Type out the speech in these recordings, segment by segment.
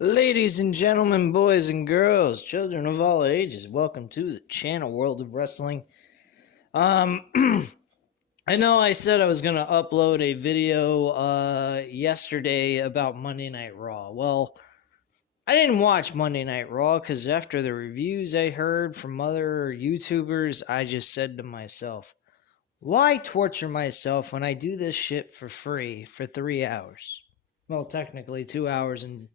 Ladies and gentlemen, boys and girls, children of all ages, welcome to the channel World of Wrestling. Um, I know I said I was going to upload a video yesterday about Monday Night Raw. Well, I didn't watch Monday Night Raw because after the reviews I heard from other YouTubers, I just said to myself, why torture myself when I do this shit for free for 3 hours? Well, technically 2 hours and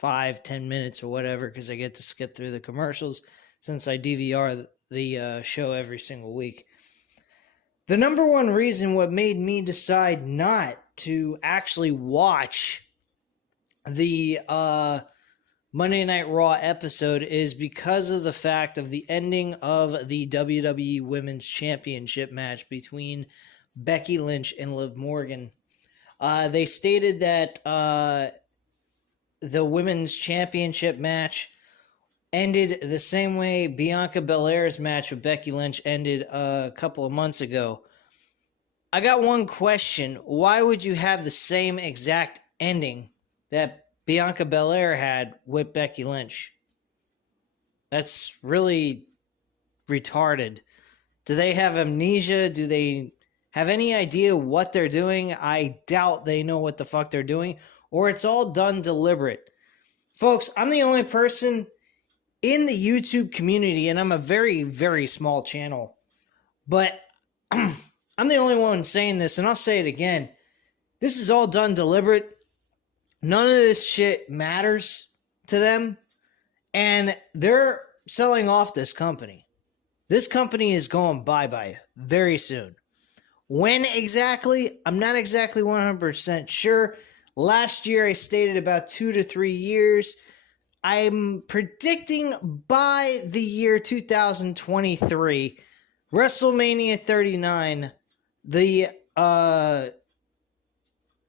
5-10 minutes or whatever, because I get to skip through the commercials since I DVR the show every single week. The number one reason what made me decide not to actually watch the Monday Night Raw episode is because of the fact of the ending of the WWE Women's Championship match between Becky Lynch and Liv Morgan. They stated that the Women's Championship match ended the same way Bianca Belair's match with Becky Lynch ended a couple of months ago. I got one question. Why would you have the same exact ending that Bianca Belair had with Becky Lynch? That's really retarded. Do they have amnesia? Do they have any idea what they're doing? I doubt they know what the fuck they're doing, or it's all done deliberate. Folks, I'm the only person in the YouTube community, and I'm a very, very small channel, but I'm the only one saying this, and I'll say it again. This is all done deliberate. None of this shit matters to them, and they're selling off this company. This company is going bye-bye very soon. When exactly? I'm not exactly 100% sure. Last year I stated about 2 to 3 years. I'm predicting by the year 2023, WrestleMania 39, the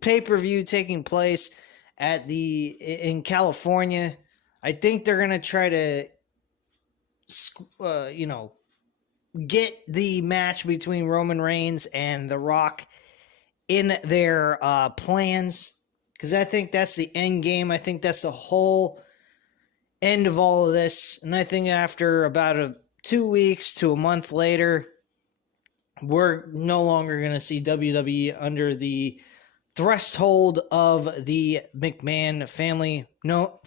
pay-per-view taking place in California. I think they're going to try to get the match between Roman Reigns and The Rock in their plans, because I think that's the end game. I think that's the whole end of all of this, and I think after about 2 weeks to a month later, we're no longer going to see WWE under the threshold of the McMahon family. No,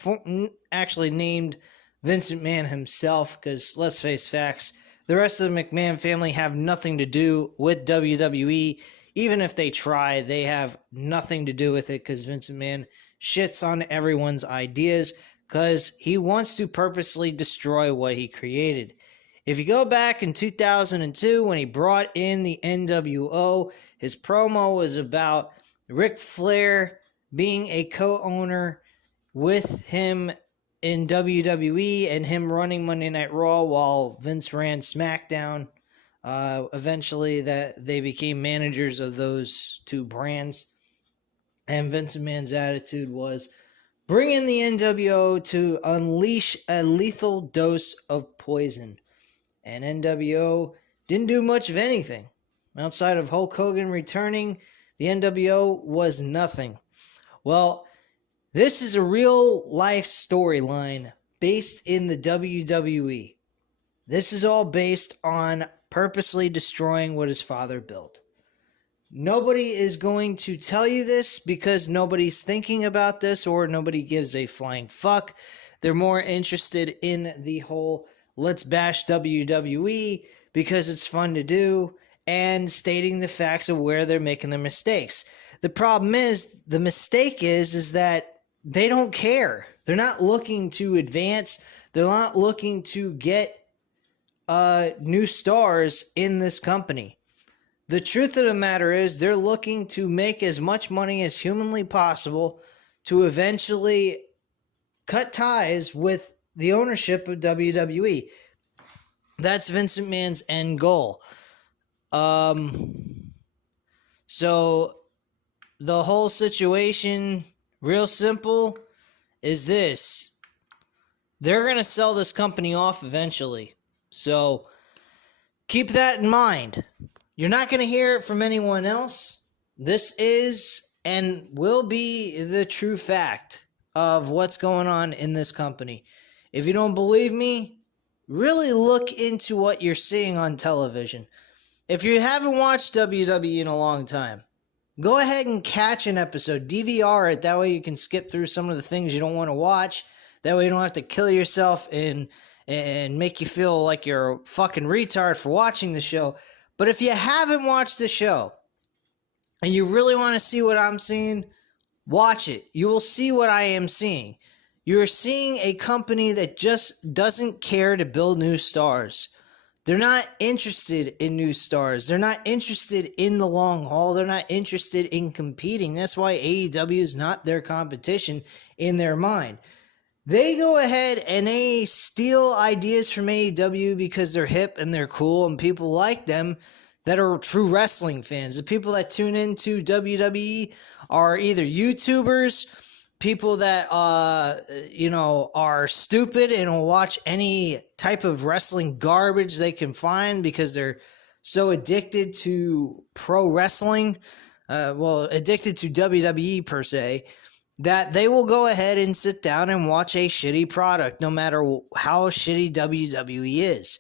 actually named Vince McMahon himself, because let's face facts, the rest of the McMahon family have nothing to do with WWE. Even if they try, they have nothing to do with it, because Vince McMahon shits on everyone's ideas because he wants to purposely destroy what he created. If you go back in 2002 when he brought in the NWO, his promo was about Ric Flair being a co-owner with him in WWE and him running Monday Night Raw while Vince ran SmackDown. Eventually that they became managers of those two brands. And Vince McMahon's attitude was, bring in the NWO to unleash a lethal dose of poison. And NWO didn't do much of anything. Outside of Hulk Hogan returning, the NWO was nothing. Well, this is a real-life storyline based in the WWE. This is all based on purposely destroying what his father built. Nobody is going to tell you this because nobody's thinking about this, or nobody gives a flying fuck. They're more interested in the whole let's bash WWE because it's fun to do, and stating the facts of where they're making their mistakes. The problem is, the mistake is that they don't care. They're not looking to advance. They're not looking to get new stars in this company. The truth of the matter is, they're looking to make as much money as humanly possible to eventually cut ties with the ownership of WWE. That's Vince McMahon's end goal. So the whole situation, real simple, is this. They're going to sell this company off eventually. So keep that in mind. You're not going to hear it from anyone else. This is and will be the true fact. of what's going on in this company. If you don't believe me, really look into what you're seeing on television. If you haven't watched WWE in a long time, go ahead and catch an episode. DVR it. That way you can skip through some of the things you don't want to watch. That way you don't have to kill yourself and make you feel like you're a fucking retard for watching the show. But if you haven't watched the show and you really want to see what I'm seeing, watch it. You will see what I am seeing. You're seeing a company that just doesn't care to build new stars. They're not interested in new stars. They're not interested in the long haul. They're not interested in competing. That's why AEW is not their competition in their mind. They go ahead and they steal ideas from AEW because they're hip and they're cool and people like them that are true wrestling fans. The people that tune into WWE are either YouTubers, people that are stupid and will watch any type of wrestling garbage they can find because they're so addicted to pro wrestling, addicted to WWE per se, that they will go ahead and sit down and watch a shitty product no matter how shitty WWE is.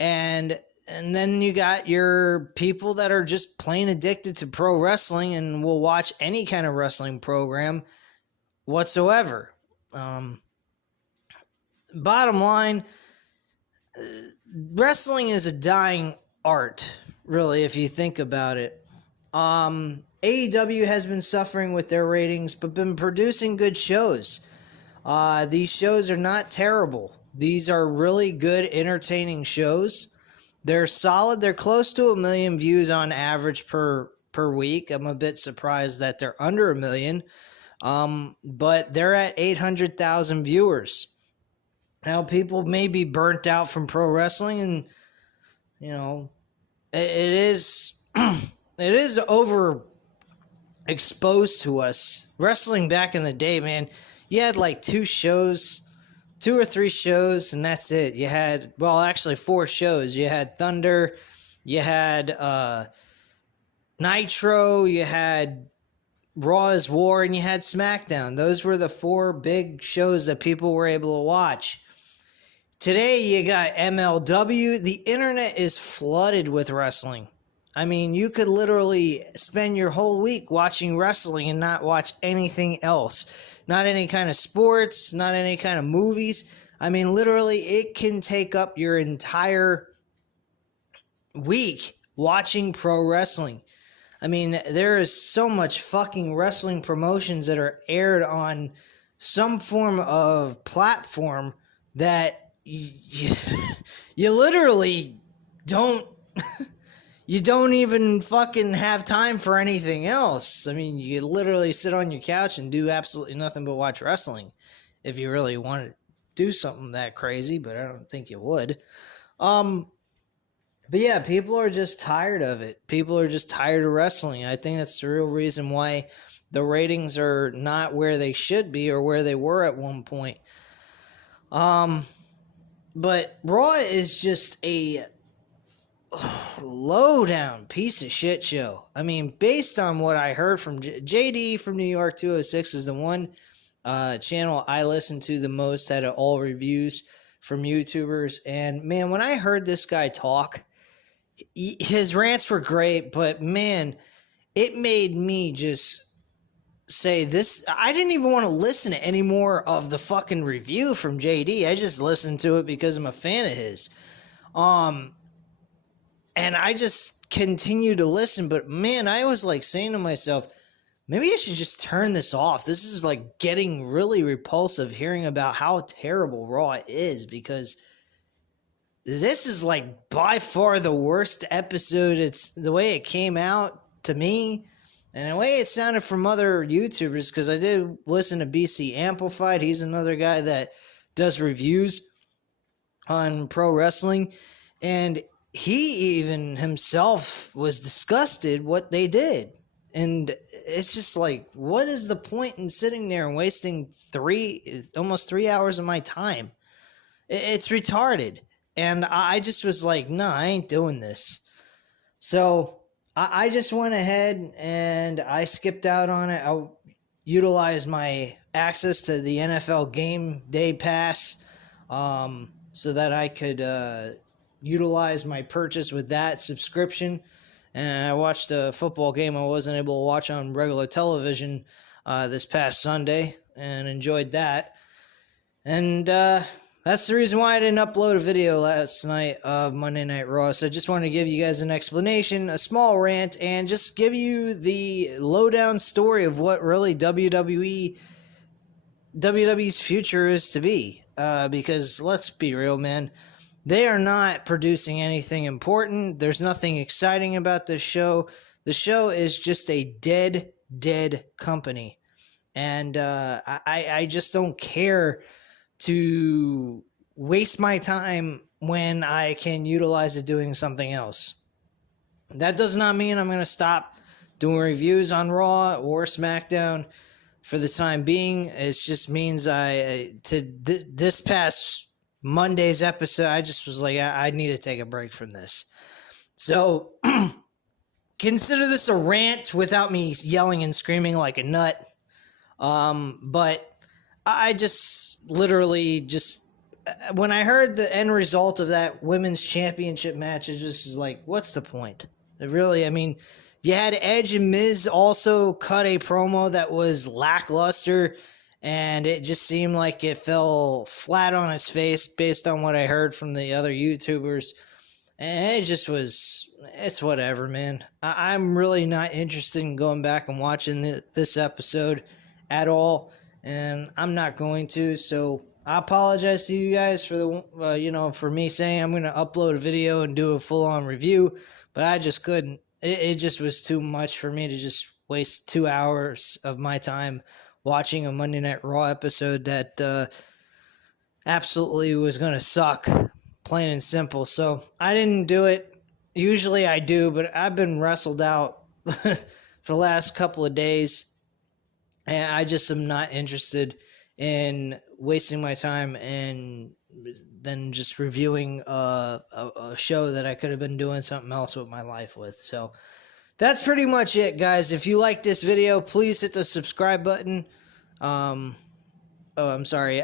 And then you got your people that are just plain addicted to pro wrestling and will watch any kind of wrestling program whatsoever. Bottom line, wrestling is a dying art, really, if you think about it. AEW has been suffering with their ratings, but been producing good shows. These shows are not terrible. These are really good, entertaining shows. They're solid. They're close to 1 million views on average per week. I'm a bit surprised that they're under 1 million. But they're at 800,000 viewers. Now, people may be burnt out from pro wrestling, and it is it is overexposed to us. Wrestling back in the day, man, you had like 2 or 3 shows, and that's it. You had, actually 4 shows. You had Thunder, you had Nitro, you had Raw is War, and you had SmackDown. Those were the 4 big shows that people were able to watch. Today, you got MLW. The internet is flooded with wrestling. I mean, you could literally spend your whole week watching wrestling and not watch anything else. Not any kind of sports, not any kind of movies. I mean, literally, it can take up your entire week watching pro wrestling. I mean, there is so much fucking wrestling promotions that are aired on some form of platform that you literally don't you don't even fucking have time for anything else. I mean, you literally sit on your couch and do absolutely nothing but watch wrestling if you really want to do something that crazy, but I don't think you would. But yeah, people are just tired of it. People are just tired of wrestling. I think that's the real reason why the ratings are not where they should be or where they were at one point. But Raw is just a low-down piece of shit show. I mean, based on what I heard from JD from New York 206 is the one channel I listen to the most out of all reviews from YouTubers. And man, when I heard this guy talk, his rants were great, but man, it made me just say this. I didn't even want to listen to any more of the fucking review from JD. I just listened to it because I'm a fan of his. And I just continued to listen, but man, I was like saying to myself, maybe I should just turn this off. This is like getting really repulsive hearing about how terrible Raw is, because this is like by far the worst episode. It's the way it came out to me, and the way it sounded from other YouTubers, because I did listen to BC Amplified. He's another guy that does reviews on pro wrestling, and he even himself was disgusted what they did. And it's just like, what is the point in sitting there and wasting almost 3 hours of my time? It's retarded. And I just was like, no, I ain't doing this. So I just went ahead and I skipped out on it. utilize my access to the NFL Game Day Pass, so that I could utilize my purchase with that subscription. And I watched a football game I wasn't able to watch on regular television this past Sunday, and enjoyed that. And that's the reason why I didn't upload a video last night of Monday Night Raw. So I just wanted to give you guys an explanation, a small rant, and just give you the lowdown story of what really WWE's future is to be. Because let's be real, man, they are not producing anything important. There's nothing exciting about this show. The show is just a dead company. And I just don't care to waste my time when I can utilize it doing something else. That does not mean I'm going to stop doing reviews on Raw or SmackDown for the time being. It just means this past Monday's episode, I just was like, I need to take a break from this. So consider this a rant without me yelling and screaming like a nut. But I just literally when I heard the end result of that women's championship match, it just was like, what's the point? It really, I mean, you had Edge and Miz also cut a promo that was lackluster, and it just seemed like it fell flat on its face based on what I heard from the other YouTubers. And it just was, it's whatever, man. I'm really not interested in going back and watching this episode at all, and I'm not going to. So I apologize to you guys for for me saying I'm going to upload a video and do a full-on review, but I just couldn't. It just was too much for me to just waste 2 hours of my time watching a Monday Night Raw episode that absolutely was going to suck, plain and simple. So I didn't do it. Usually I do, but I've been wrestled out for the last couple of days. And I just am not interested in wasting my time and then just reviewing a show that I could have been doing something else with my life with. So that's pretty much it, guys. If you like this video, please hit the subscribe button. Oh, I'm sorry.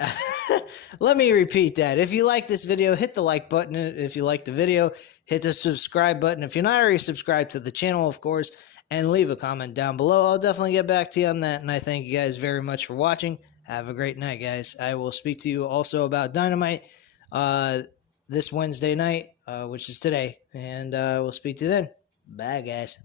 Let me repeat that. If you like this video, hit the like button. If you like the video, hit the subscribe button. If you're not already subscribed to the channel, of course, and leave a comment down below. I'll definitely get back to you on that, and I thank you guys very much for watching. Have a great night, guys. I will speak to you also about Dynamite this Wednesday night, which is today, and we'll speak to you then. Bye, guys.